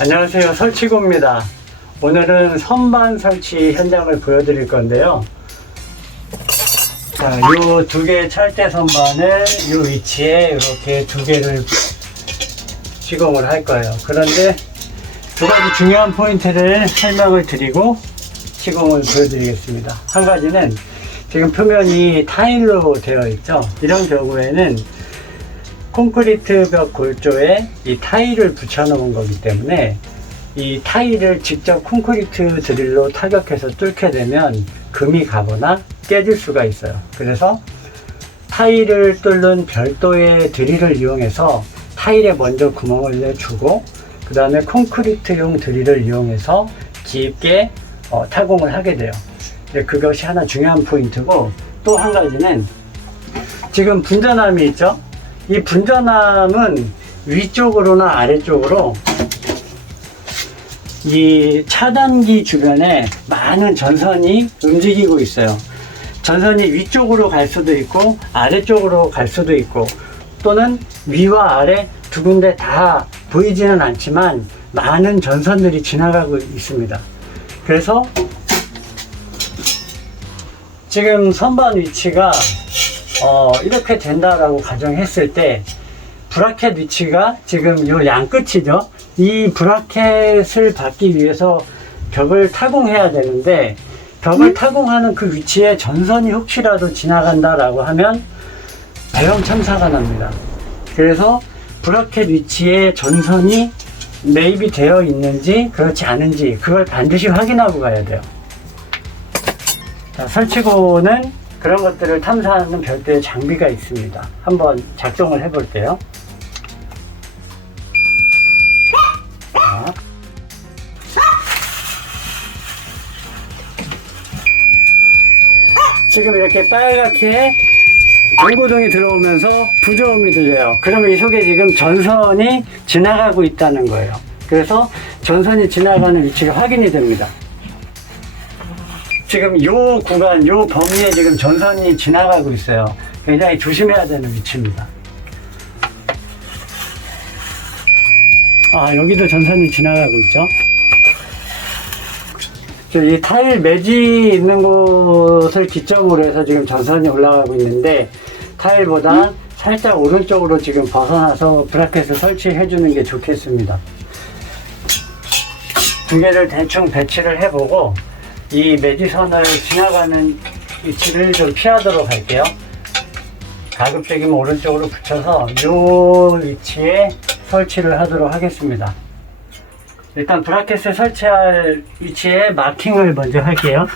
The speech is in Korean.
안녕하세요. 설치고입니다. 오늘은 선반 설치 현장을 보여드릴 건데요. 자, 요 두 개의 철대 선반을 요 위치에 이렇게 두 개를 시공을 할 거예요. 그런데 두 가지 중요한 포인트를 설명을 드리고 시공을 보여드리겠습니다. 한 가지는 지금 표면이 타일로 되어 있죠. 이런 경우에는 콘크리트 벽 골조에 이 타일을 붙여 놓은 거기 때문에 이 타일을 직접 콘크리트 드릴로 타격해서 뚫게 되면 금이 가거나 깨질 수가 있어요. 그래서 타일을 뚫는 별도의 드릴을 이용해서 타일에 먼저 구멍을 내주고 그 다음에 콘크리트용 드릴을 이용해서 깊게 어, 타공을 하게 돼요. 그것이 하나 중요한 포인트고 또 한 가지는 지금 분전함이 있죠? 이 분전함은 위쪽으로나 아래쪽으로 이 차단기 주변에 많은 전선이 움직이고 있어요. 전선이 위쪽으로 갈 수도 있고 아래쪽으로 갈 수도 있고 또는 위와 아래 두 군데 다 보이지는 않지만 많은 전선들이 지나가고 있습니다. 그래서 지금 선반 위치가 어, 이렇게 된다라고 가정했을 때 브라켓 위치가 지금 요 양끝이죠. 이 브라켓을 받기 위해서 벽을 타공해야 되는데 벽을 타공하는 그 위치에 전선이 혹시라도 지나간다라고 하면 대형 참사가 납니다. 그래서 브라켓 위치에 전선이 매입이 되어 있는지 그렇지 않은지 그걸 반드시 확인하고 가야 돼요. 자, 설치고는 그런 것들을 탐사하는 별도의 장비가 있습니다. 한번 작동을 해볼게요. 자. 지금 이렇게 빨갛게 공고동이 들어오면서 부조음이 들려요. 그러면 이 속에 지금 전선이 지나가고 있다는 거예요. 그래서 전선이 지나가는 위치가 확인이 됩니다. 지금 요 구간, 요 범위에 지금 전선이 지나가고 있어요. 굉장히 조심해야 되는 위치입니다. 아, 여기도 전선이 지나가고 있죠. 저이 타일 매지 있는 곳을 기점으로 해서 지금 전선이 올라가고 있는데 타일보다 살짝 오른쪽으로 지금 벗어나서 브라켓을 설치해 주는 게 좋겠습니다. 두 개를 대충 배치를 해보고 이 매지선을 지나가는 위치를 좀 피하도록 할게요. 가급적이면 오른쪽으로 붙여서 이 위치에 설치를 하도록 하겠습니다. 일단 브라켓을 설치할 위치에 마킹을 먼저 할게요.